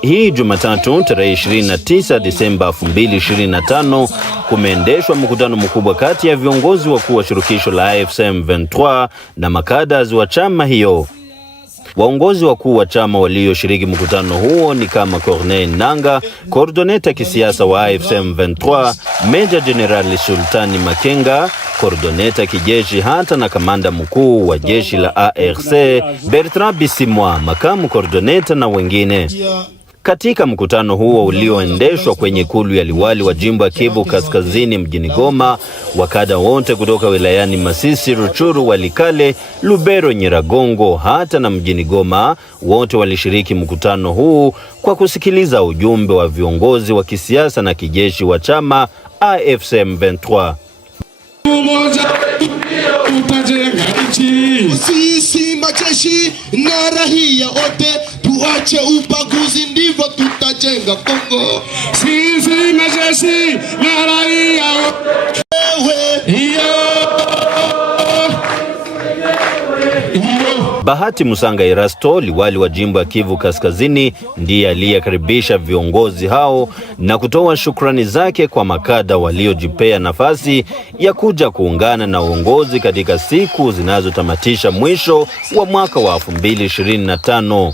Hii Jumatatu tarehe 29 Disemba 2025 kumeendeshwa mkutano mkubwa kati ya viongozi wakuu wa shirikisho la AFC M23 na makadazi wa chama hiyo. Waongozi wakuu wa chama walioshiriki mkutano huo ni kama Corneille Nangaa, coordinator kisiasa wa AFC M23, Meja Jenerali Sultani Makenga, coordinator kijeshi hata na kamanda mkuu wa jeshi la ARC, Bertrand Bisimwa, makamu coordinator na wengine. Katika mkutano huo ulioendeshwa kwenye ikulu ya liwali wa jimbo ya Kivu Kaskazini mjini Goma, wakada wote kutoka wilayani Masisi, Ruchuru, Walikale, Lubero, Nyiragongo hata na mjini Goma, wote walishiriki mkutano huu kwa kusikiliza ujumbe wa viongozi wa kisiasa na kijeshi wa chama AFC M23. Sisi majeshi na raia wote tuache ubaguzi, ndivyo tutajenga Kongo. Sisi majeshi na raia wote Bahati Musanga Erasto, liwali wa jimbo ya Kivu Kaskazini, ndiye aliyekaribisha viongozi hao na kutoa shukrani zake kwa makada waliojipea nafasi ya kuja kuungana na uongozi katika siku zinazotamatisha mwisho wa mwaka wa 2025.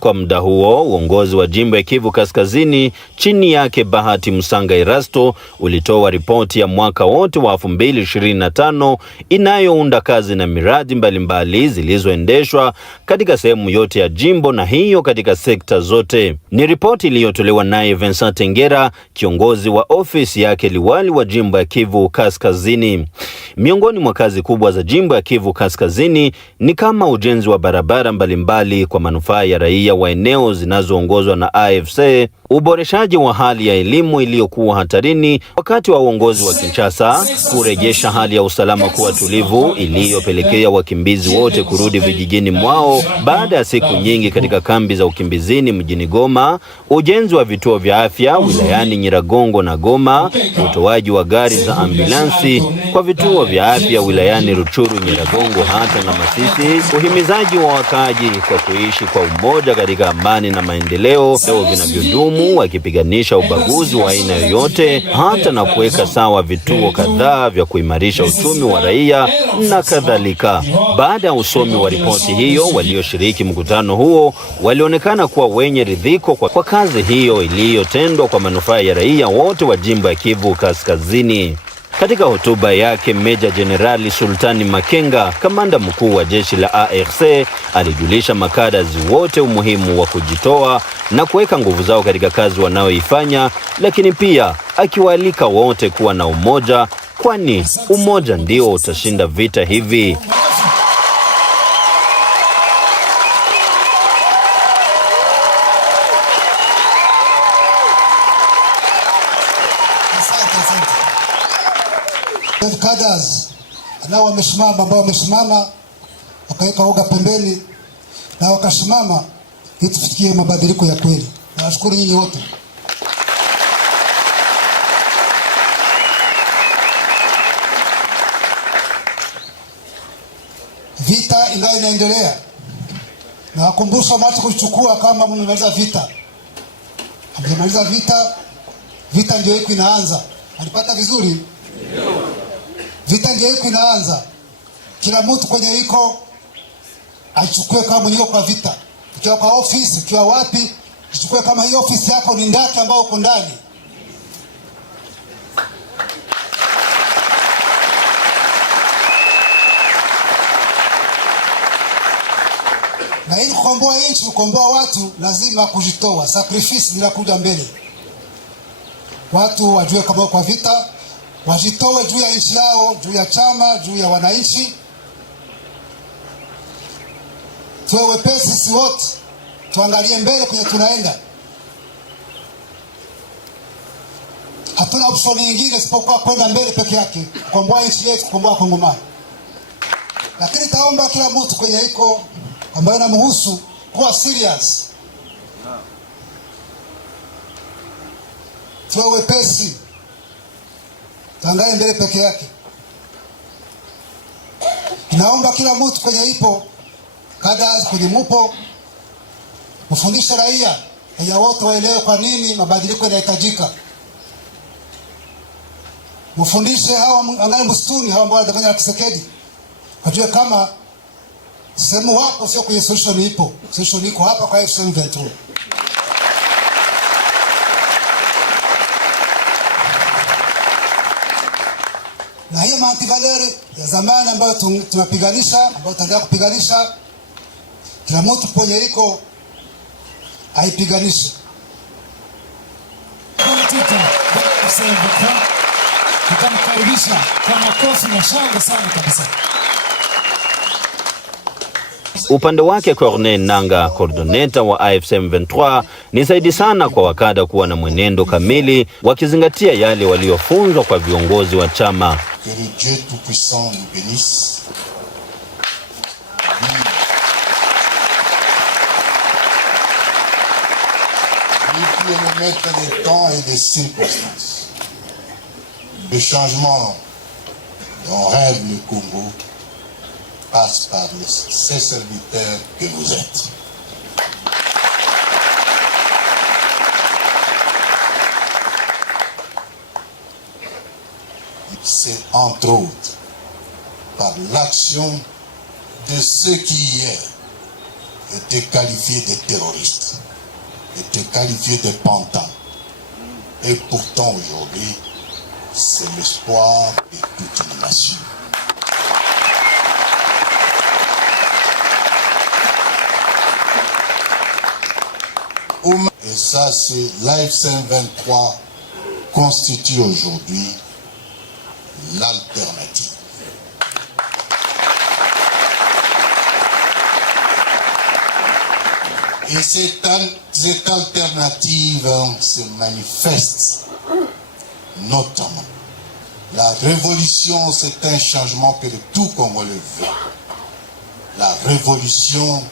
Kwa muda huo, uongozi wa jimbo ya Kivu Kaskazini chini yake Bahati Musanga Erasto ulitoa ripoti ya mwaka wote wa 2025 inayounda kazi na miradi mbalimbali zilizoendeshwa katika sehemu yote ya jimbo, na hiyo katika sekta zote. Ni ripoti iliyotolewa naye Vincent Tengera, kiongozi wa ofisi yake liwali wa jimbo ya Kivu Kaskazini. Miongoni mwa kazi kubwa za jimbo ya Kivu Kaskazini ni kama ujenzi wa barabara mbalimbali kwa manufaa ya raia wa eneo zinazoongozwa na AFC, uboreshaji wa hali ya elimu iliyokuwa hatarini wakati wa uongozi wa Kinshasa, kurejesha hali ya usalama kuwa tulivu iliyopelekea wakimbizi wote kurudi vijijini mwao baada ya siku nyingi katika kambi za ukimbizini mjini Goma, ujenzi wa vituo vya afya wilayani Nyiragongo na Goma, utoaji wa gari za ambulansi kwa vituo vya afya wilayani Ruchuru, Nyiragongo hata na Masisi, uhimizaji wa wakaaji kwa kuishi kwa umoja katika amani na maendeleo vinavyodumu, wakipiganisha ubaguzi wa aina yoyote hata na kuweka sawa vituo kadhaa vya kuimarisha uchumi wa raia na kadhalika. Baada ya usomi wa ripoti hiyo, walioshiriki mkutano huo walionekana kuwa wenye ridhiko kwa kazi hiyo iliyotendwa kwa manufaa ya raia wote wa jimbo ya Kivu Kaskazini. Katika hotuba yake, Meja Jenerali Sultani Makenga, kamanda mkuu wa jeshi la ARC, alijulisha makadazi wote umuhimu wa kujitoa na kuweka nguvu zao katika kazi wanayoifanya, lakini pia akiwaalika wote kuwa na umoja, kwani umoja ndio utashinda vita hivi. Kadaz nao wamesimama, ambao wamesimama wakaweka oga pembeni na wakasimama ili tufikie mabadiliko ya kweli. Nashukuru nyinyi wote. Vita ingawa inaendelea, na wakumbusha watu kuchukua kama mmemaliza vita. Mmemaliza vita, vita ndio iko inaanza. Alipata vizuri? Vita ndio iko inaanza. Kila mtu kwenye iko achukue kama mwenyewe kwa vita. Ukiwa kwa ofisi, ukiwa wapi, achukue kama hiyo ofisi yako ni ndaki ambao uko ndani. Na ili kukomboa nchi, kukomboa watu, lazima kujitoa. Sacrifice bila kuja mbele. Watu wajue kama kwa vita, wajitoe juu ya nchi yao, juu ya chama, juu ya wananchi. Tuwe wepesi si wote, tuangalie mbele kwenye tunaenda. Hatuna option nyingine isipokuwa kwenda mbele peke yake, kukomboa nchi yetu, kukomboa Kongomani. Lakini taomba kila mtu kwenye iko ambayo namhusu kuwa serious. tuwe wepesi, tuangalie mbele peke yake. Naomba kila mtu kwenye ipo kada kwenye mupo mfundishe raia wote waelewe kwa nini mabadiliko yanahitajika. Mfundishe hawa angalau msituni hawa ambao wanafanya Tshisekedi wajue kama sehemu wapo sio kwenye solution ipo. Solution iko hapa kwa AFC/M23. Na hiyo antivalere ya zamani ambayo tunapiganisha, ambayo tutaendelea kupiganisha, kila mtu kwenye iko aipiganishe. Tukamkaribisha kwa makofi na shangwe sana kabisa. Upande wake Corneille Nangaa, coordinator wa AFC/M23, ni zaidi sana kwa wakada kuwa na mwenendo kamili wakizingatia yale waliofunzwa kwa viongozi wa chama. Que le Dieu Tout-Puissant nous bénisse. Lui qui est le maître des temps et des circonstances. Le changement dont rêve le Congo passe par ces serviteurs que vous êtes. C'est entre autres par l'action de ceux qui hier étaient qualifiés de terroristes, étaient qualifiés de pantins. Et pourtant aujourd'hui, c'est l'espoir de toute une nation. Et ça, c'est l'AFC/M23 constitue aujourd'hui l'alternative. Et cette alternative se manifeste notamment. La révolution, c'est un changement que tout Congolais veut. La révolution,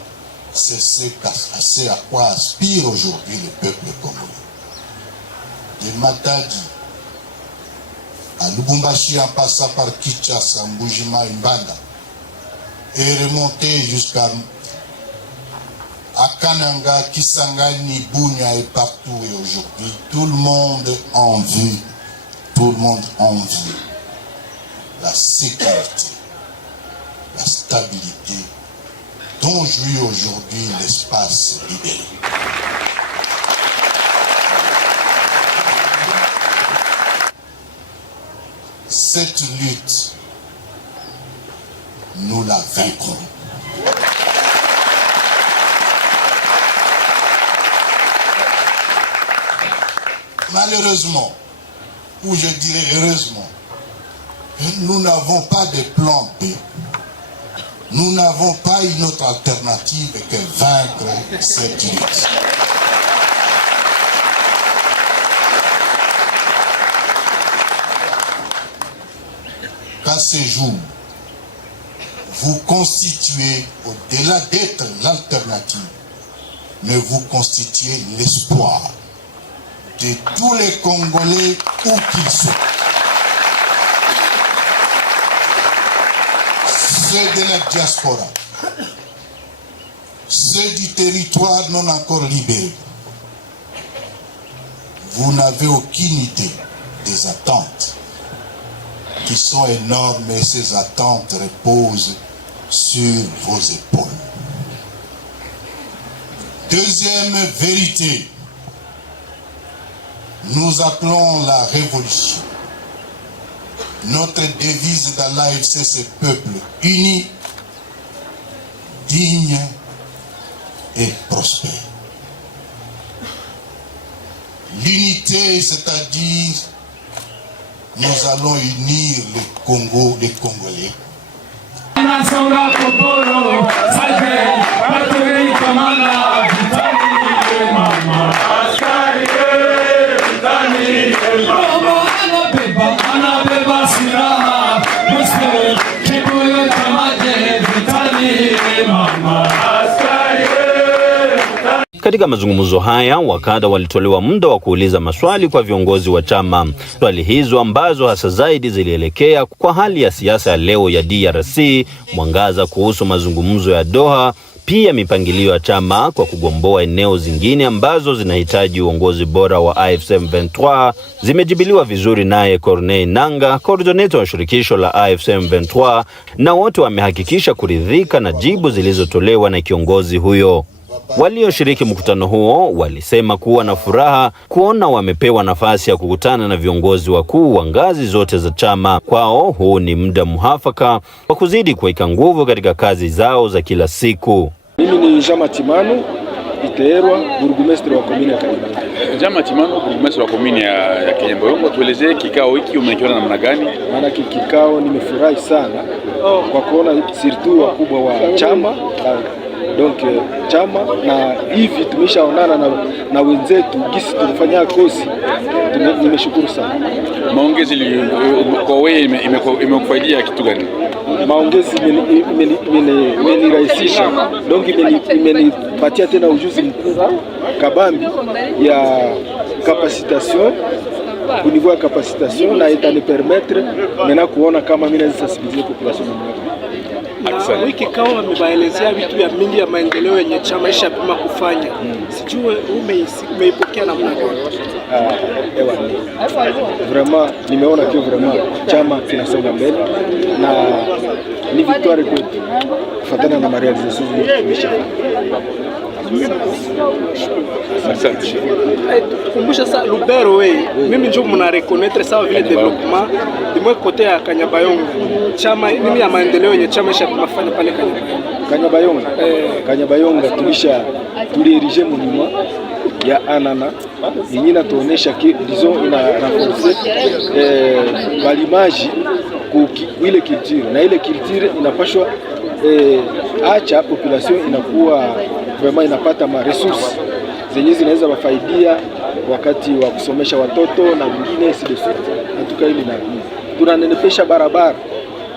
c'est ce à quoi aspire aujourd'hui le peuple congolais. De Matadi à Lubumbashi en passant par Kinshasa, Mbujima, Mbanda, et remonter jusqu'à Kananga, Kisangani, Bunia et partout. Et aujourd'hui, tout le monde envie la sécurité, la stabilité dont jouit aujourd'hui l'espace libéré. Cette lutte, nous la vaincrons. Malheureusement, ou je dirais heureusement, nous n'avons pas de plan B. Nous n'avons pas une autre alternative que vaincre cette lutte. Qu'à ce jour, vous constituez, au-delà d'être l'alternative, mais vous constituez l'espoir de tous les Congolais où qu'ils soient. Ceux de la diaspora, ceux du territoire non encore libéré. Vous n'avez aucune idée des attentes qui sont énormes, et ces attentes reposent sur vos épaules. Deuxième vérité, nous appelons la révolution. Notre devise dans l'AFC, c'est peuple uni, digne et prospère. L'unité, c'est-à-dire nous allons unir le Congo, les Congolais. Katika mazungumzo haya, wakada walitolewa muda wa kuuliza maswali kwa viongozi wa chama. Swali hizo ambazo hasa zaidi zilielekea kwa hali ya siasa ya leo ya DRC, mwangaza kuhusu mazungumzo ya Doha, pia mipangilio ya chama kwa kugomboa eneo zingine ambazo zinahitaji uongozi bora wa AFC M23 zimejibiliwa vizuri naye Corneille Nangaa, coordinator wa shirikisho la AFC M23, na wote wamehakikisha kuridhika na jibu zilizotolewa na kiongozi huyo. Walioshiriki mkutano huo walisema kuwa na furaha kuona wamepewa nafasi ya kukutana na viongozi wakuu wa ngazi zote za chama. Kwao huu ni muda muafaka wa kuzidi kuweka nguvu katika kazi zao za kila siku. Mimi ni Jean Matimano Iterwa, burgomestre wa komini ya Kanyabayonga. Jean Matimano, burgomestre wa komini ya Kanyabayonga, tuelezee kikao hiki umekiona namna gani? Maana kikao nimefurahi sana kwa kuona surtout wakubwa wa chama donc chama na hivi tumeshaonana na wenzetu gisi tulifanya kosi. Nimeshukuru sana. Maongezi kwa wewe imekufaidia kitu gani? Maongezi imenirahisisha, donc imenipatia tena ujuzi mkubwa kabambi ya capacitation au niveau ya capacitation, na itani permettre mena kuona kama mimi naweza sensibiliser population yangu. Na wiki kama wamebaelezea vitu ya mingi ya maendeleo yenye chama ishapima kufanya. Sijue umeipokea namna gani? Vraiment nimeona kwa vraiment chama kinasonga mbele na ni victoire kwetu kufuatana na realization tumeshafanya. Kumbusha sa Lubero mimi njoo mna reconnaître ça vile développement de moi côté ya Kanyabayonga. Chama mimi ya maendeleo yenye chama ishapimafanya pale Kanyabayonga. Kanyabayonga tulierige monument ya Anana yenye inatuonesha disons ina renforcer balimaji ile culture, na ile culture inapashwa acha population inakuwa vraiment inapata ma resources zenye zinaweza wafaidia wakati wa kusomesha watoto na vingine si de suite. Natuka ile na tunanenepesha barabara,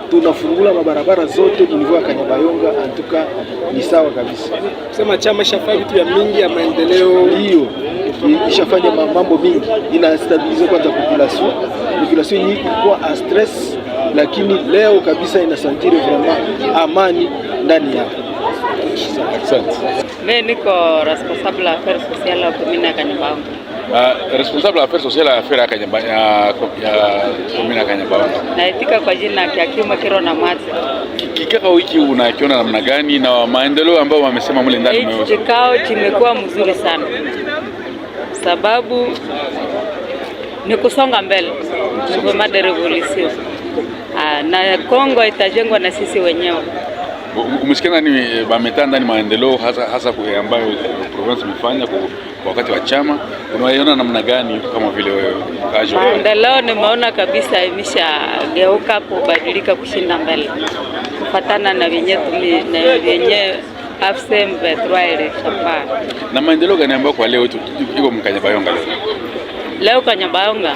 tunafungula mabarabara zote niveau ya Kanyabayonga. Antuka ni sawa kabisa kusema chama shafanya vitu ya mingi ya maendeleo, hiyo ishafanya mambo mingi, ina stabilize kwanza population nyingi kwa stress, lakini leo kabisa inasantire vraiment amani ndani yake. Mimi niko responsable ya affaires sociales ya komini ya Kanyabayonga. Responsable ya affaires sociales ya affaires ya komini ya Kanyabayonga. Naitika kwa jina ya Kiuma Kiro na Mati. Kikao hiki unakiona namna gani na maendeleo ambayo wamesema mle ndani? Kikao kimekuwa mzuri sana. Sababu ni kusonga mbele. Mouvement de revolution. Na Kongo itajengwa na sisi wenyewe. Umesikia nani bametaa ndani maendeleo hasa ambayo province imefanya kwa wakati wa chama, unaiona namna gani kama vile wewe kaji? Maendeleo nimeona kabisa imeshageuka kubadilika kushinda mbele. Kufatana na vyenye AFC M23 ile shamba. Na maendeleo gani ambayo kwa leo iko Kanyabayonga leo? Leo Kanyabayonga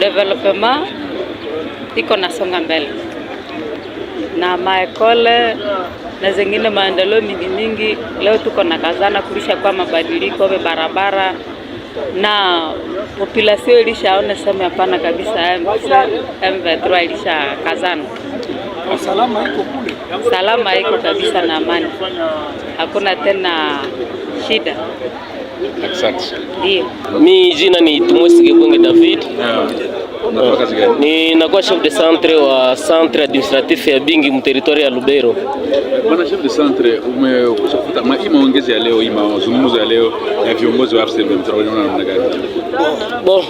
development iko nasonga mbele. Na maekole na zingine maendeleo mingi leo tuko na kazana kulisha kwa mabadiliko ya barabara, na population ilishaona sema hapana kabisa M23 ilisha kazana. Salama iko kule. Salama iko kabisa na amani. Hakuna tena shida. Asante. Ndio. Mi jina ni Tumwesi Gebonge David. Ni nakuwa chef de centre wa centre administratif ya Bingi mu territoire ya Lubero. Bwana chef de centre, umekuja kufuta maongezi ya leo, mazungumzo ya leo ya viongozi wa AFC M23 namna gani?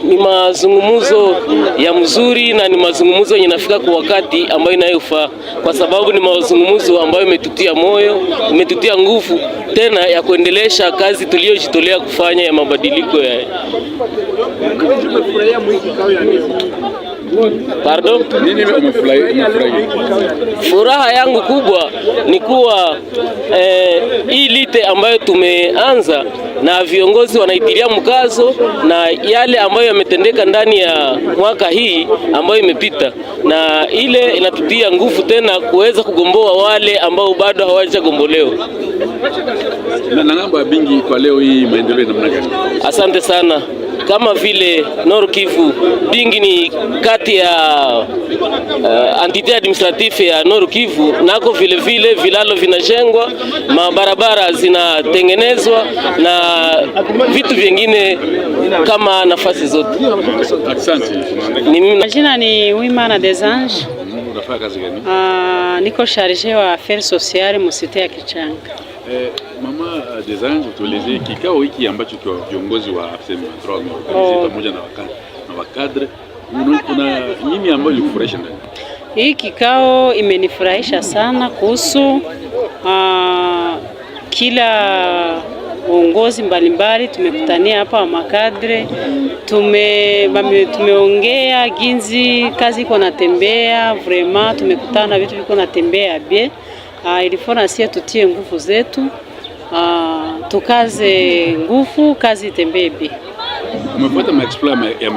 Ni mazungumzo ya mzuri na ni mazungumzo yenye nafika kwa wakati ambayo inayofaa, kwa sababu ni mazungumzo ambayo imetutia moyo, imetutia nguvu tena ya kuendelesha kazi tuliyojitolea kufanya ya mabadiliko ya. Pardon? Nini umefurahi? Furaha yangu kubwa ni kuwa hii lite ambayo tumeanza na viongozi wanaitilia mkazo na yale ambayo yametendeka ndani ya mwaka hii ambayo imepita, na ile inatutia nguvu tena kuweza kugomboa wale ambao bado hawajagombolewa. Na ngambo ya Bingi kwa leo hii maendeleo namna gani? Asante sana. Kama vile Nord Kivu, Bingi ni kati ya entité administrative ya Nord Kivu, nako vile vile vilalo vinajengwa, mabarabara zinatengenezwa na vitu vingine kama nafasi zote. Asante. Jina ni Wimana des Anges. Unafanya kazi gani? Niko charge wa affaires sociales musite ya Kichanga. Mama des Anges, tueleze kikao hiki ambacho kwa viongozi wa AFC/M23 pamoja na wakadre, kuna nini ambayo ilikufurahisha ndani? Hii kikao imenifurahisha sana kuhusu kila uongozi mbalimbali tumekutania hapa wa makadre, tumeongea ginzi kazi iko natembea, vraiment tumekutana vitu viko natembea bien. Ilifona sie tutie nguvu zetu, tukaze nguvu, kazi itembee bien. Umefuata maexploit ya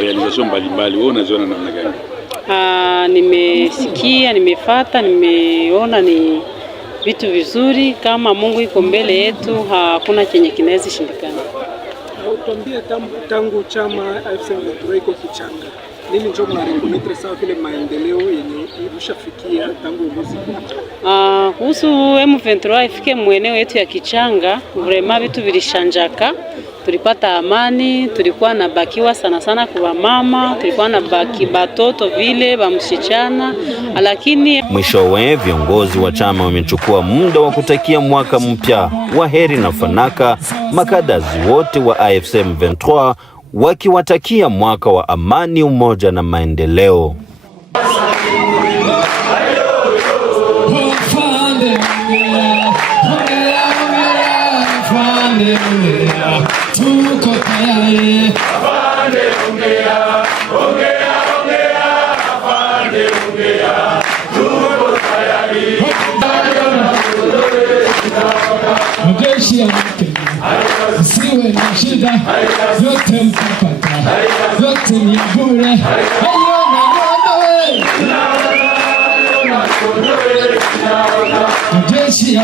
realization mbalimbali, wewe unaziona namna gani? Nimesikia, nimefuata, nimeona ni vitu vizuri. Kama Mungu iko mbele yetu, hakuna chenye kinaweza shindikana. Tuambie tangu chama AFC/M23 iko Kichanga, nini ndio mnarekometre sawa vile maendeleo yenye ilishafikia tangu uongozi? Kuhusu M23 ifike mweneo yetu ya Kichanga, vraiment vitu vilishanjaka. Tulipata amani, tulikuwa na bakiwa sana sana kwa mama, tulikuwa na baki batoto vile bamshichana, lakini mwishowe viongozi wa chama wamechukua muda wa kutakia mwaka mpya wa heri na fanaka makadazi wote wa AFC/M23, wakiwatakia mwaka wa amani, umoja na maendeleo. Tuko tayari. Majeshi ya Kenya, siwe na shida, yote mtapata, yote ni bure. Majeshi ya